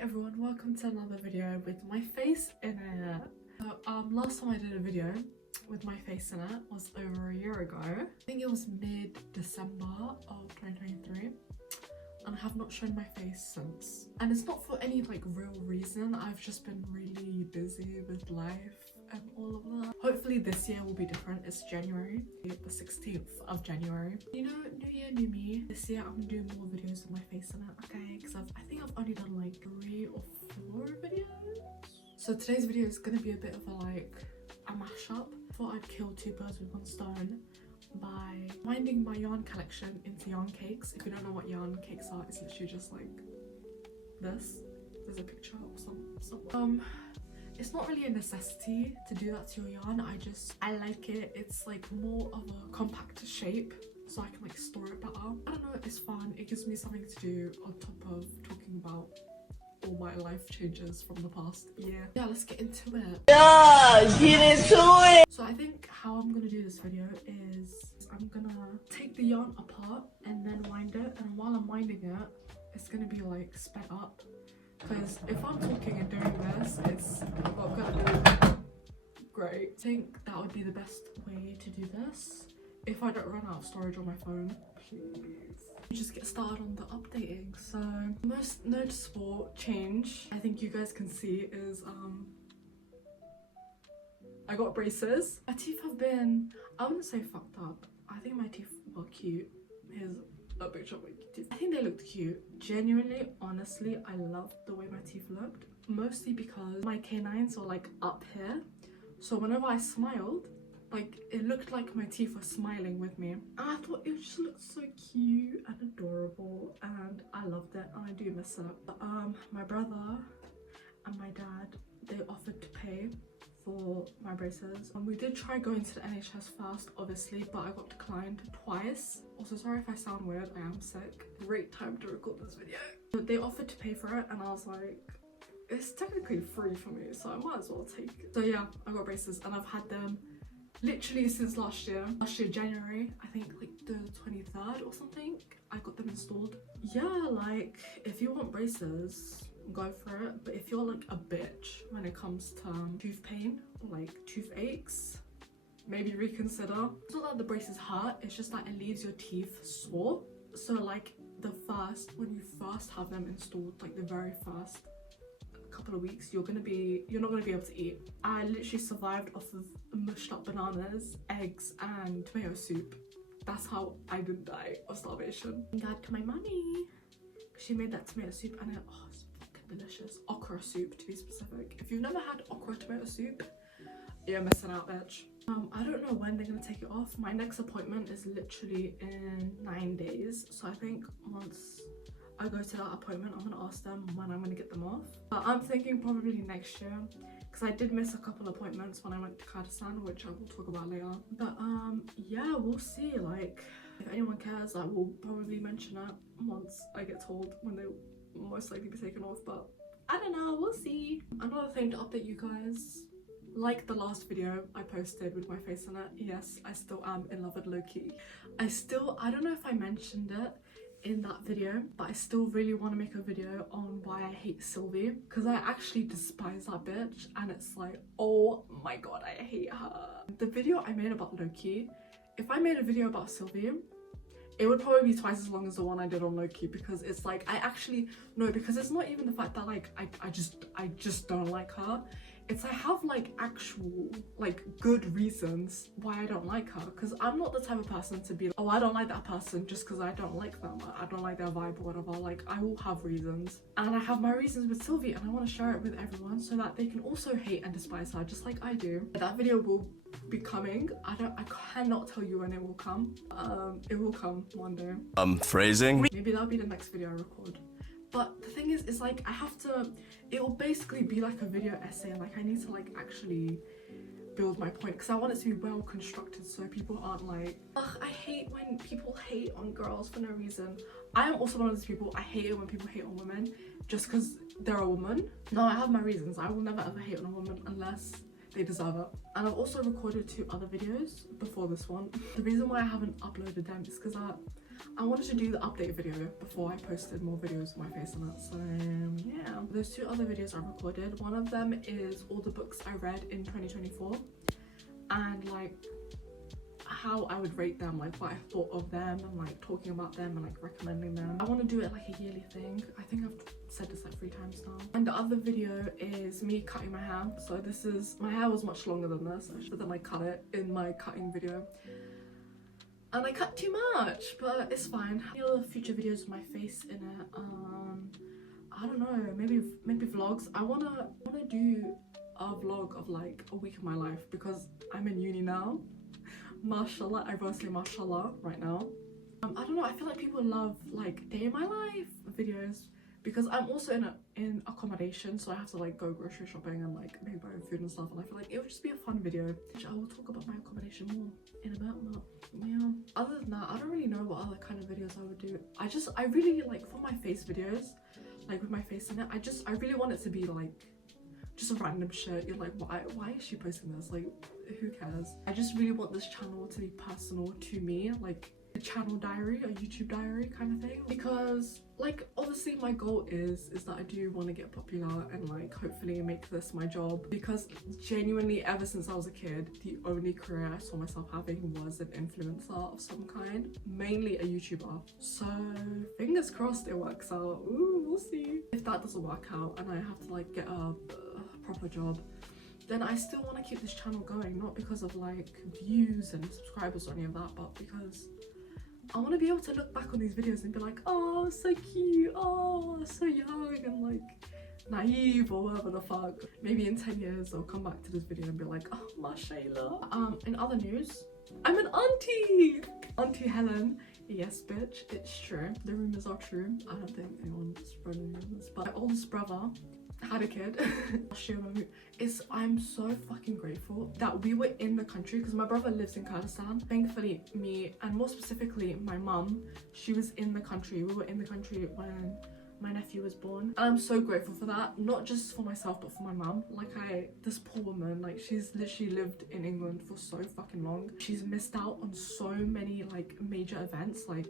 everyone, welcome to another video with my face in it. So, last time I did a video with my face in it was over a year ago. I think it was mid-December of 2023, and I have not shown my face since. And it's not for any like real reason, I've just been really busy with life and all of that. Hopefully this year will be different. It's January, the 16th of January. You know, new year, new me. This year I'm gonna do more videos with my face in it, okay? Because I think I've only done like 3 or 4 videos. So today's video is gonna be a bit of a mashup. I thought I'd kill 2 birds with 1 stone by winding my yarn collection into yarn cakes. If you don't know what yarn cakes are, it's literally just like this. There's a picture of some. It's not really a necessity to do that to your yarn. I like it. It's like more of a compact shape, so I can like store it better. I don't know, it's fun. It gives me something to do on top of talking about all my life changes from the past year. Yeah, let's get into it. Yeah, get into it. So I think how I'm gonna do this video is I'm gonna take the yarn apart and then wind it, and while I'm winding it, it's gonna be like sped up. Because if I'm talking and doing this, it's not gonna be great. I think that would be the best way to do this. If I don't run out of storage on my phone, please. Just get started on the updating. So the most noticeable change I think you guys can see is I got braces. My teeth have been, I wouldn't say fucked up. I think my teeth were cute. Here's a picture of my teeth. I think they looked cute. Genuinely, honestly, I loved the way my teeth looked. Mostly because my canines were like up here. So whenever I smiled, like it looked like my teeth were smiling with me. And I thought it just looked so cute and adorable, and I loved it, and I do miss it. But, my brother and my dad, they offered to pay for my braces. We did try going to the NHS first, obviously, but I got declined twice. Also, sorry if I sound weird, I am sick. Great time to record this video. But they offered to pay for it, and I was like, it's technically free for me, so I might as well take it. So yeah, I got braces, and I've had them literally since last year January. I think like the 23rd or something, I got them installed. Yeah, like if you want braces, go for it. But if you're like a bitch when it comes to tooth pain or like toothaches, maybe reconsider. It's not that the braces hurt, it's just that it leaves your teeth sore. So like when you first have them installed, like the very first couple of weeks, you're not gonna be able to eat. I literally survived off of mushed up bananas, eggs and tomato soup. That's how I didn't die of starvation. Thank God to my mummy, she made that tomato soup, and it's fucking delicious. Okra soup, to be specific. If you've never had okra tomato soup, you're missing out, bitch. I don't know when they're gonna take it off. My next appointment is literally in 9 days, so I think once I go to that appointment, I'm gonna ask them when I'm gonna get them off. But I'm thinking probably next year, because I did miss a couple appointments when I went to Kurdistan, which I will talk about later. But yeah, we'll see. Like, if anyone cares, I will probably mention it once I get told when they will most likely be taken off. But I don't know, we'll see. Another thing to update you guys, like the last video I posted with my face in it, yes, I still am in love with Loki. I don't know if I mentioned it in that video, but I still really want to make a video on why I hate Sylvie, because I actually despise that bitch, and it's like, oh my god, I hate her. The video I made about Loki, if I made a video about Sylvie, it would probably be twice as long as the one I did on Loki, because it's like, because it's not even the fact that like I just don't like her. It's I have like actual like good reasons why I don't like her, because I'm not the type of person to be like, oh, I don't like that person just because I don't like them, I don't like their vibe or whatever. Like, I will have reasons, and I have my reasons with Sylvie, and I want to share it with everyone so that they can also hate and despise her just like I do. That video will be coming. I cannot tell you when it will come. It will come one day. Phrasing? Maybe that'll be the next video I record. But the thing is like it will basically be like a video essay. Like, I need to like actually build my point, because I want it to be well constructed, so people aren't like, ugh, I hate when people hate on girls for no reason. I am also one of those people, I hate it when people hate on women just because they're a woman. No, I have my reasons. I will never ever hate on a woman unless they deserve it. And I've also recorded 2 other videos before this one. The reason why I haven't uploaded them is because I wanted to do the update video before I posted more videos with my face on it. So yeah, Those 2 other videos I recorded, one of them is all the books I read in 2024 and like how I would rate them, like what I thought of them and like talking about them and like recommending them. I want to do it like a yearly thing. I think I've said this like 3 times now. And the other video is me cutting my hair. So this is, my hair was much longer than this, but then I cut it in my cutting video. And I cut too much, but it's fine. Little future videos with my face in it. I don't know, maybe vlogs. I wanna do a vlog of like a week of my life because I'm in uni now. Mashallah, I will say mashallah right now. I don't know, I feel like people love like day in my life videos because I'm also in accommodation, so I have to like go grocery shopping and like maybe buy food and stuff, and I feel like it would just be a fun video, which I will talk about my accommodation more in a bit. But yeah, other than that, I don't really know what other kind of videos I would do. I really like, for my face videos, like with my face in it, I really want it to be like just a random shit. You're like, why is she posting this? Like, who cares? I just really want this channel to be personal to me, like a channel diary, a YouTube diary kind of thing, because like obviously my goal is that I do want to get popular and like hopefully make this my job, because genuinely ever since I was a kid, the only career I saw myself having was an influencer of some kind, mainly a YouTuber. So fingers crossed it works out. Ooh, we'll see. If that doesn't work out and I have to like get a proper job, then I still want to keep this channel going, not because of like views and subscribers or any of that, but because I want to be able to look back on these videos and be like, oh, so cute, oh, so young and like naive or whatever the fuck. Maybe in 10 years I'll come back to this video and be like, oh, mashallah. In other news, I'm an auntie! Auntie Helen. Yes, bitch, it's true. The rumors are true. I don't think anyone's spreading rumors, but my oldest brother had a kid. I'm so fucking grateful that we were in the country, because my brother lives in Kurdistan. Thankfully, me, and more specifically my mum, she was in the country. We were in the country when my nephew was born, and I'm so grateful for that, not just for myself but for my mum. Like, this poor woman, like, she's literally lived in England for so fucking long. She's missed out on so many like major events, like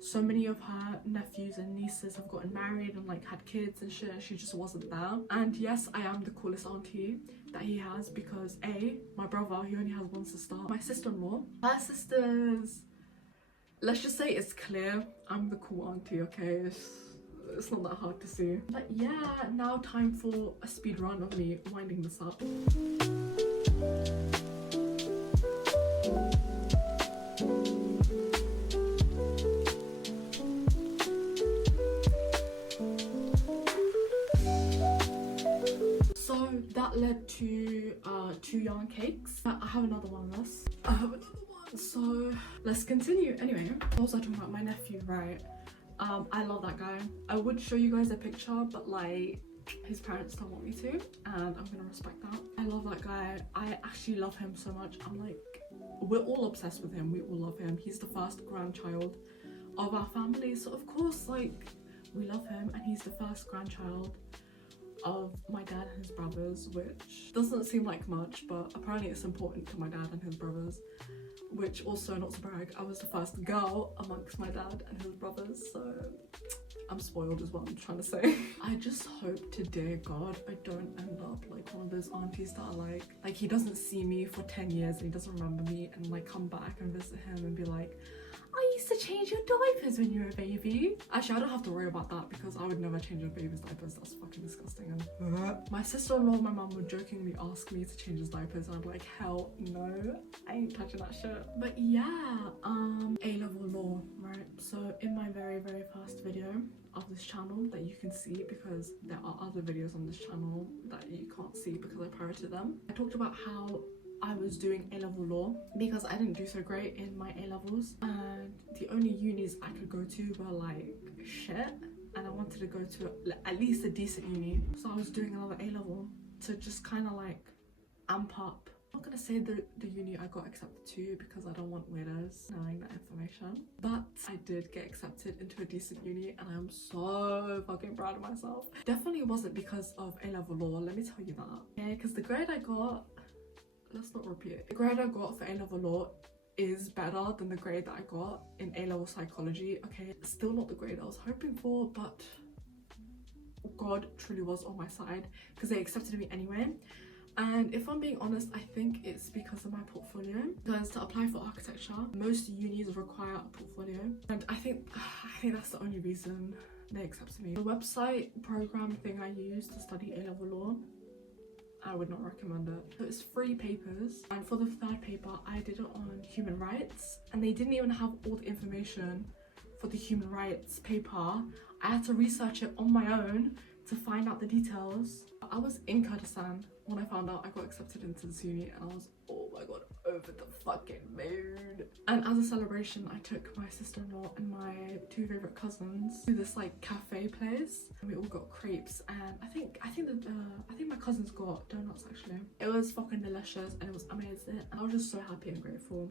so many of her nephews and nieces have gotten married and like had kids and shit, and she just wasn't there. And yes, I am the coolest auntie that he has, because my brother, he only has one sister. My sister-in-law, her sisters, let's just say it's clear I'm the cool auntie, okay? It's not that hard to see. But yeah, now time for a speed run of me winding this up. So that led to 2 yarn cakes. I have another one of this. So let's continue. Anyway, what was I talking about? My nephew, right? I love that guy. I would show you guys a picture, but like his parents don't want me to, and I'm gonna respect that. I love that guy. I actually love him so much. I'm like, we're all obsessed with him. We all love him. He's the first grandchild of our family, so of course like we love him, and he's the first grandchild of my dad and his brothers, which doesn't seem like much, but apparently it's important to my dad and his brothers. Which also, not to brag, I was the first girl amongst my dad and his brothers, so I'm spoiled is what I'm trying to say. I just hope to dear God I don't end up like one of those aunties that are like he doesn't see me for 10 years and he doesn't remember me, and like come back and visit him and be like, I used to change your diapers when you were a baby. Actually, I don't have to worry about that because I would never change a baby's diapers. That's fucking disgusting. And my sister-in-law and my mum would jokingly ask me to change his diapers, and I'd be like, hell no, I ain't touching that shit. But yeah, A-level law, right? So in my very first video of this channel that you can see, because there are other videos on this channel that you can't see because I pirated them, I talked about how I was doing A-level law because I didn't do so great in my A-levels, and the only unis I could go to were like shit, and I wanted to go to at least a decent uni, so I was doing another A-level to just kind of like amp up. I'm not gonna say the uni I got accepted to because I don't want weirdos knowing that information, but I did get accepted into a decent uni, and I'm so fucking proud of myself. Definitely wasn't because of A-level law, let me tell you that. Yeah, because the grade I got, let's not repeat it. The grade I got for A-level law is better than the grade that I got in A-level psychology. Okay, still not the grade I was hoping for, but God truly was on my side because they accepted me anyway. And if I'm being honest, I think it's because of my portfolio. Because to apply for architecture, most unis require a portfolio, and I think that's the only reason they accepted me. The website program thing I used to study A-level law, I would not recommend it. So it's 3 papers, and for the 3rd paper I did it on human rights, and they didn't even have all the information for the human rights paper. I had to research it on my own to find out the details. I was in Kurdistan when I found out I got accepted into this uni, and I was, oh my god, over the fucking moon. And as a celebration, I took my sister-in-law and my 2 favorite cousins to this like cafe place, and we all got crepes, and I think my cousins got donuts actually. It was fucking delicious and it was amazing, and I was just so happy and grateful.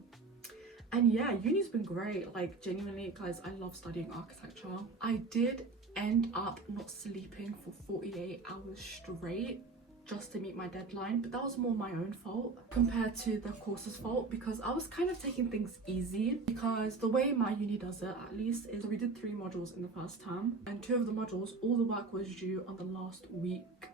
And yeah, uni's been great, like genuinely guys, I love studying architecture. I did end up not sleeping for 48 hours straight just to meet my deadline, but that was more my own fault compared to the course's fault, because I was kind of taking things easy. Because the way my uni does it, at least, is we did 3 modules in the first term, and 2 of the modules, all the work was due on the last week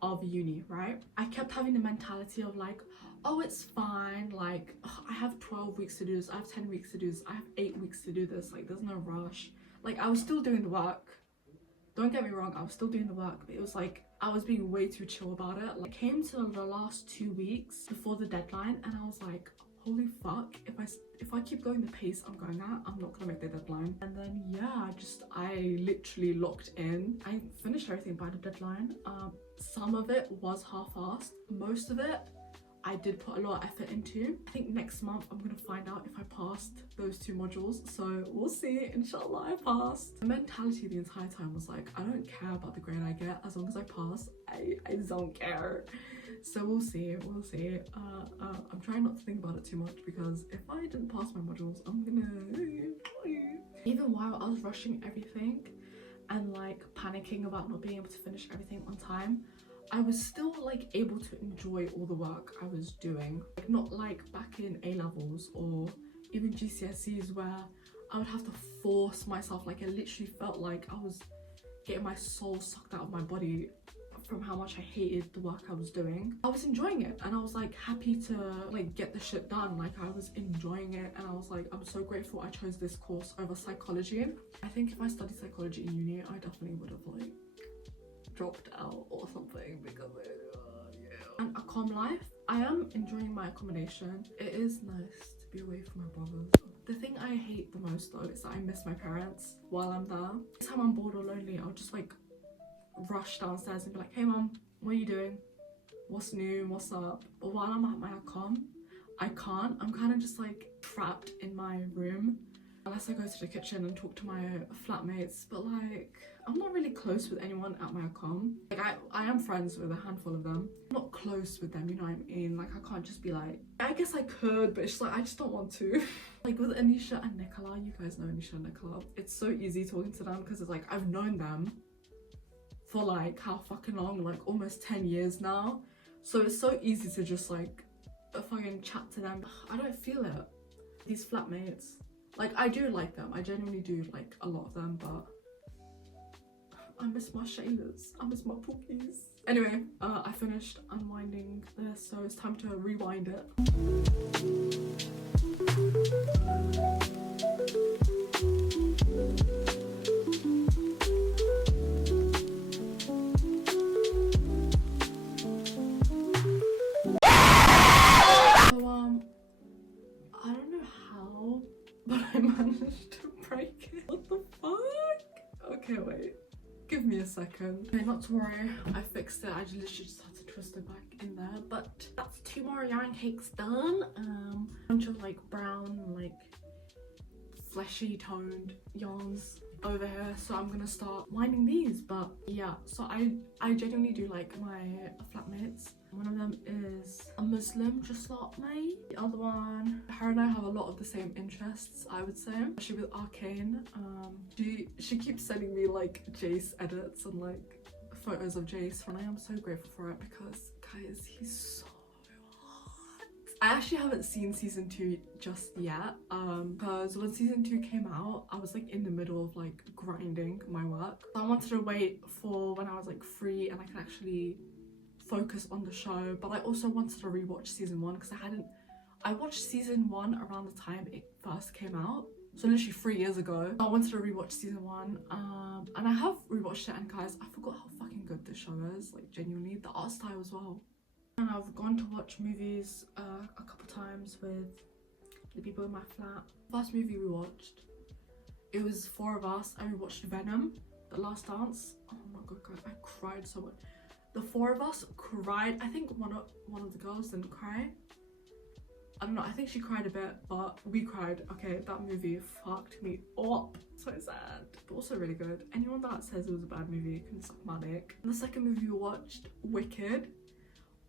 of uni, right? I kept having the mentality of like, oh, it's fine, like I have 12 weeks to do this, I have 10 weeks to do this, I have 8 weeks to do this, like there's no rush. Like I was still doing the work, don't get me wrong, I was still doing the work, but it was like I was being way too chill about it. Like, I came to the last 2 weeks before the deadline, and I was like, holy fuck, if I keep going the pace I'm going at, I'm not gonna make the deadline. And then yeah, I literally locked in. I finished everything by the deadline. Some of it was half-assed, most of it I did put a lot of effort into. I think next month I'm gonna find out if I passed those 2 modules, so we'll see. Inshallah I passed. The mentality the entire time was like, I don't care about the grade I get, as long as I pass, I don't care. So we'll see. I'm trying not to think about it too much, because if I didn't pass my modules, I'm gonna even while I was rushing everything and like panicking about not being able to finish everything on time, I was still like able to enjoy all the work I was doing. Like, not like back in A-levels or even GCSEs where I would have to force myself. Like, I literally felt like I was getting my soul sucked out of my body from how much I hated the work I was doing. I was enjoying it, and I was like happy to like get the shit done. Like, I was enjoying it, and I was like, I'm so grateful I chose this course over psychology. I think if I studied psychology in uni, I definitely would have like dropped out or something, because yeah. And a calm life, I am enjoying my accommodation. It is nice to be away from my brothers. The thing I hate the most though is that I miss my parents while I'm there. Every time I'm bored or lonely, I'll just like rush downstairs and be like, hey mom, what are you doing? What's new? What's up? But while I'm at my accom, I can't. I'm kind of just like trapped in my room, unless I go to the kitchen and talk to my flatmates. But like, I'm not really close with anyone at my accom. Like, I am friends with a handful of them. I'm not close with them, you know what I mean? Like, I can't just be like, I guess I could, but it's just like, I just don't want to. Like with Anisha and Nicola, you guys know Anisha and Nicola, it's so easy talking to them, because it's like, I've known them for like how fucking long, like almost 10 years now. So it's so easy to just like fucking chat to them. I don't feel it. These flatmates, like, I do like them, I genuinely do like a lot of them, but I miss my Shaylas, I miss my Pookies. Anyway, I finished unwinding this, so it's time to rewind it. I don't know how, but I managed to break it. What the fuck? Okay, wait. Give me a second. Okay, not to worry, I fixed it. I literally just had to twist it back in there. But that's 2 more yarn cakes done. Bunch of like brown, like fleshy toned yarns over here, so I'm gonna start winding these. But yeah, so I genuinely do like my flatmates. One of them is a Muslim, just like me. The other one, her and I have a lot of the same interests, I would say, especially with Arcane. She keeps sending me like Jace edits and like photos of Jace, and I am so grateful for it, because guys, he's so hot. I actually haven't seen season 2 just yet, because when season 2 came out, I was like in the middle of like grinding my work. So I wanted to wait for when I was like free and I could actually focus on the show, but I also wanted to rewatch season 1 because I watched season 1 around the time it first came out, so literally 3 years ago. I wanted to rewatch season 1, and I have rewatched it, and guys, I forgot how fucking good this show is, like genuinely, the art style as well. And I've gone to watch movies a couple times with the people in my flat. First movie we watched, it was 4 of us, and we watched Venom, The Last Dance. Oh my god, guys, I cried so much. The 4 of us cried. I think one of the girls didn't cry. I don't know, I think she cried a bit, but we cried. Okay, that movie fucked me up. So sad, but also really good. Anyone that says it was a bad movie can suck my dick. And the second movie we watched, Wicked.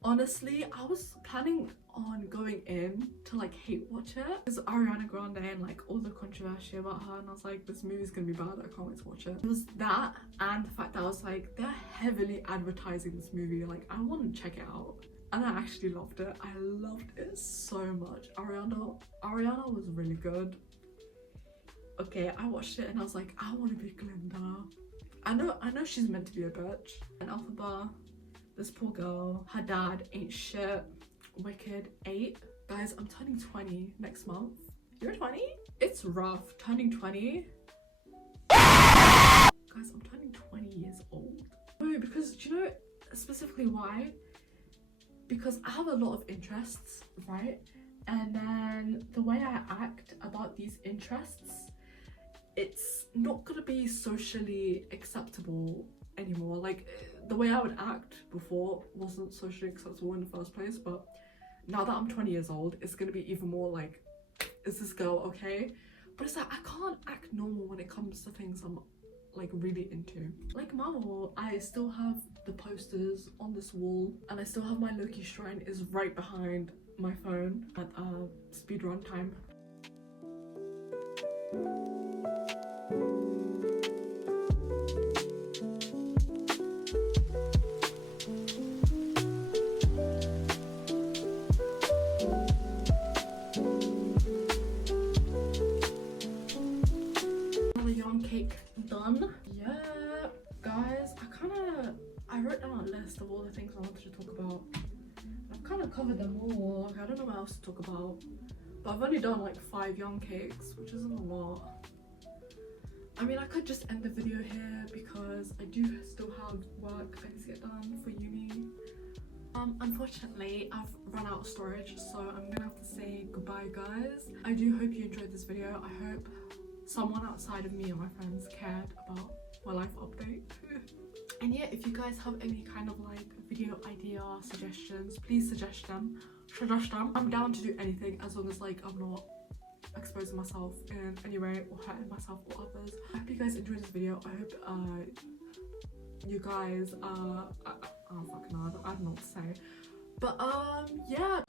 Honestly, I was planning on going in to like hate watch it. There's Ariana Grande and like all the controversy about her, and I was like, this movie's gonna be bad, I can't wait to watch it. It was that, and the fact that I was like, they're heavily advertising this movie, like I want to check it out. And I actually loved it. I loved it so much. Ariana was really good. Okay, I watched it and I was like, I want to be Glinda. I know she's meant to be a bitch. And Alphaba, this poor girl, her dad ain't shit. Wicked 8. Guys, I'm turning 20 next month. You're 20? It's rough turning 20. Guys, I'm turning 20 years old. No, because do you know specifically why? Because I have a lot of interests, right? And then the way I act about these interests, it's not gonna be socially acceptable anymore. Like, the way I would act before wasn't socially acceptable in the first place, but now that I'm 20 years old, it's gonna be even more like, is this girl okay? But it's like, I can't act normal when it comes to things I'm like really into. Like Marvel, I still have the posters on this wall, and I still have my Loki shrine is right behind my phone at speed run time. Another young cake done. Yeah, guys, I wrote down a list of all the things I wanted to talk about. I've kind of covered them all. Like, I don't know what else to talk about, but I've only done like 5 young cakes, which isn't a lot. I mean, I could just end the video here because I do still have work I need to get done for uni. Unfortunately, I've run out of storage, so I'm gonna have to say goodbye, guys. I do hope you enjoyed this video. I hope someone outside of me and my friends cared about my life update. And yeah, if you guys have any kind of like video idea suggestions, please suggest them. I'm down to do anything as long as like I'm not exposing myself in any way or hurting myself or others. I hope you guys enjoyed this video. I hope you guys I don't fucking know, I don't know what to say, but yeah.